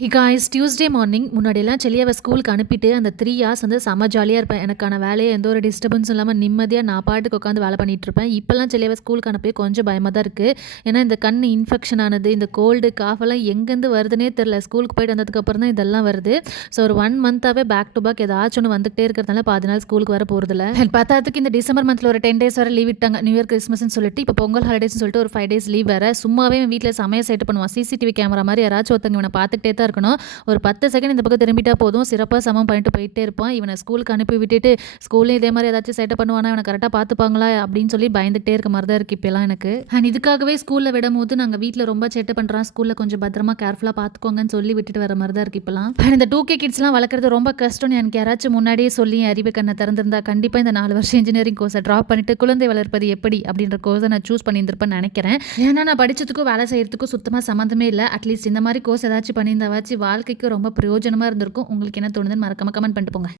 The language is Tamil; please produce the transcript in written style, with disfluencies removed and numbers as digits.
காய்ஸ் டியூஸ்டே மார்னிங் முன்னாடியெல்லாம் செல்லியாவை ஸ்கூலுக்கு அனுப்பிட்டு அந்த 3 ஹார்ஸ் வந்து செம்ம ஜாலியாக இருப்பேன். எனக்கான வேலையை எந்த ஒரு டிஸ்டர்பன்ஸும் இல்லாமல் நிம்மதியாக நான் பாட்டுக்கு உட்காந்து வேலை பண்ணிட்டு இருப்பேன். இப்போல்லாம் செல்லியாவை ஸ்கூலுக்கு அனுப்பி கொஞ்சம் பயமாக தான் இருக்குது. ஏன்னா இந்த கண் இன்ஃபெக்ஷன் ஆனது, இந்த கோல்டு காஃபெல்லாம் எங்கேருந்து வருதுன்னே தெரில. ஸ்கூலுக்கு போயிட்டு வந்ததுக்கப்புறம் தான் இதெல்லாம் வருது. ஸோ ஒரு 1 மந்த்தாகவே பேக் டு பேக் ஏதாச்சும் ஒன்று வந்துகிட்டே இருக்கிறதுனால பாதி நாள் ஸ்கூலுக்கு வர போகிறதில்ல. பத்தாவதுக்கு இந்த டிசம்பர் மந்தில் ஒரு 10 டேஸ் வரை லீவ் விட்டாங்க. நியூ இயர் கிறிஸ்மஸ்னு சொல்லிட்டு இப்போ பொங்கல் ஹாலிடேஸ்னு சொல்லிட்டு ஒரு 5 டேஸ் லீவ் வேறு. சும்மாவே வீட்டில் சமையல் செட் பண்ணுவான். சிசிடிவி கேமரா மாதிரி யாராச்சும் ஒருத்தங்க இவனை பார்த்துக்கிட்டே தான் இருக்கணும். ஒரு 10 செகண்ட் இந்த பக்கம் திரும்பிட்டா போதும், சிறப்பாக சமம் பண்ணிட்டு போயிட்டே இருப்பான். இவனை ஸ்கூலுக்கு அனுப்பி விட்டுட்டு ஸ்கூல்லையும் இதே மாதிரி ஏதாச்சும் சேட்டை பண்ணுவானா, இவனை கரெக்டாக பார்த்துப்பாங்களா அப்படின்னு சொல்லி பயந்துகிட்டே இருக்க மாதிரி தான் இருக்குது இப்போலாம் எனக்கு. அண்ட் இதுக்காகவே ஸ்கூலில் விடும்போது நாங்கள் வீட்டில் ரொம்ப சேட்டை பண்ணுறான், ஸ்கூலில் கொஞ்சம் பத்திரமா கேர்ஃபுல்லாக பார்த்துக்கோங்கன்னு சொல்லி விட்டுட்டு வர மாதிரி தான் இருக்குது இப்போலாம். அண்ட் இந்த 2K கிட்ஸ்லாம் வளர்க்குறது ரொம்ப கஷ்டம்னு எனக்கு யாராச்சும் முன்னாடியே சொல்லி அறிவு கண்ணை திறந்திருந்தா கண்டிப்பாக இந்த 4 வருஷம் இன்ஜினியரிங் கோர்ஸை ட்ராப் பண்ணிட்டு குழந்தை வளர்ப்பது எப்படி அப்படின்ற கோர்ஸை நான் சூஸ் பண்ணியிருந்திருப்பேன்னு நினைக்கிறேன். ஏன்னா நான் படித்ததுக்கும் வேலை செய்யறதுக்கும் சுத்தமாக சம்மந்தமே இல்லை. அட்லீஸ்ட் இந்த மாதிரி கோர்ஸ் ஏதாச்சும் பண்ணியிருந்தாவாச்சு வாழ்க்கைக்கு ரொம்ப பிரயோஜனமாக இருந்திருக்கும். உங்களுக்கு என்ன தோணுதுன்னு மறக்காம கமெண்ட் பண்ணிட்டு போங்க.